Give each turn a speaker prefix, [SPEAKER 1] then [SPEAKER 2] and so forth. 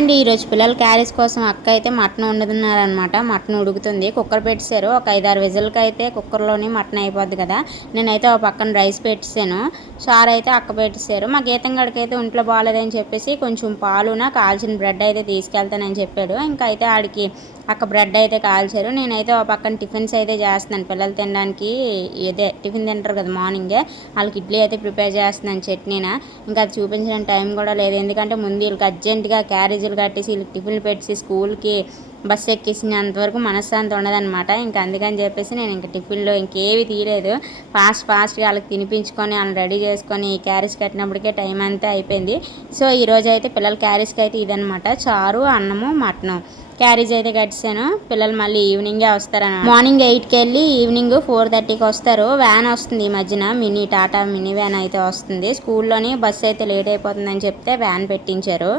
[SPEAKER 1] అండి ఈరోజు పిల్లల క్యారీస్ కోసం అక్క అయితే మటన్ వండుతున్నారనమాట మటన్ ఉడుకుతుంది. కుక్కర్ పెట్టేశారు. ఒక ఐదారు విజిల్కి అయితే కుక్కర్లోని మటన్ అయిపోద్ది కదా. నేనైతే ఒక పక్కన రైస్ పెట్టేశాను. సార్ అయితే అక్క పెట్టేశారు. మా గీతం గడికైతే ఇంట్లో ఒంట్లో బాగాలేదని చెప్పేసి కొంచెం పాలున కాల్చిన బ్రెడ్ అయితే తీసుకెళ్తానని చెప్పాడు. ఇంకా అయితే ఆడికి అక్క బ్రెడ్ అయితే కాల్చారు. నేనైతే ఒక పక్కన టిఫిన్స్ అయితే చేస్తున్నాను. పిల్లలు తినడానికి ఇదే టిఫిన్ తింటారు కదా మార్నింగే. వాళ్ళకి ఇడ్లీ అయితే ప్రిపేర్ చేస్తున్నాను చట్నీన. ఇంకా అది చూపించడానికి టైం కూడా లేదు. ఎందుకంటే ముందు వీళ్ళకి అర్జెంటుగా క్యారేజీలు కట్టేసి వీళ్ళకి టిఫిన్లు పెట్టేసి స్కూల్కి బస్సు ఎక్కేసినంతవరకు మనశ్శాంతి ఉండదన్నమాట. ఇంకా అందుకని చెప్పేసి నేను ఇంకా టిఫిన్లో ఇంకేవి తీయలేదు. ఫాస్ట్ ఫాస్ట్గా వాళ్ళకి తినిపించుకొని వాళ్ళని రెడీ చేసుకొని క్యారేజ్ కట్టినప్పటికే టైం అంతా అయిపోయింది. సో ఈరోజు అయితే పిల్లల క్యారేజ్కి అయితే ఇదనమాట చారు అన్నము మటను. క్యారేజ్ అయితే కట్టాను పిల్లలు మళ్ళీ ఈవినింగే వస్తారని మార్నింగ్ ఎయిట్కి వెళ్ళి ఈవినింగ్ ఫోర్ థర్టీకి వస్తారు. వ్యాన్ వస్తుంది ఈ మధ్యన. మినీ టాటా మినీ వ్యాన్ అయితే వస్తుంది. స్కూల్లోని బస్సు అయితే లేట్ అయిపోతుందని చెప్తే వ్యాన్ పెట్టించారు.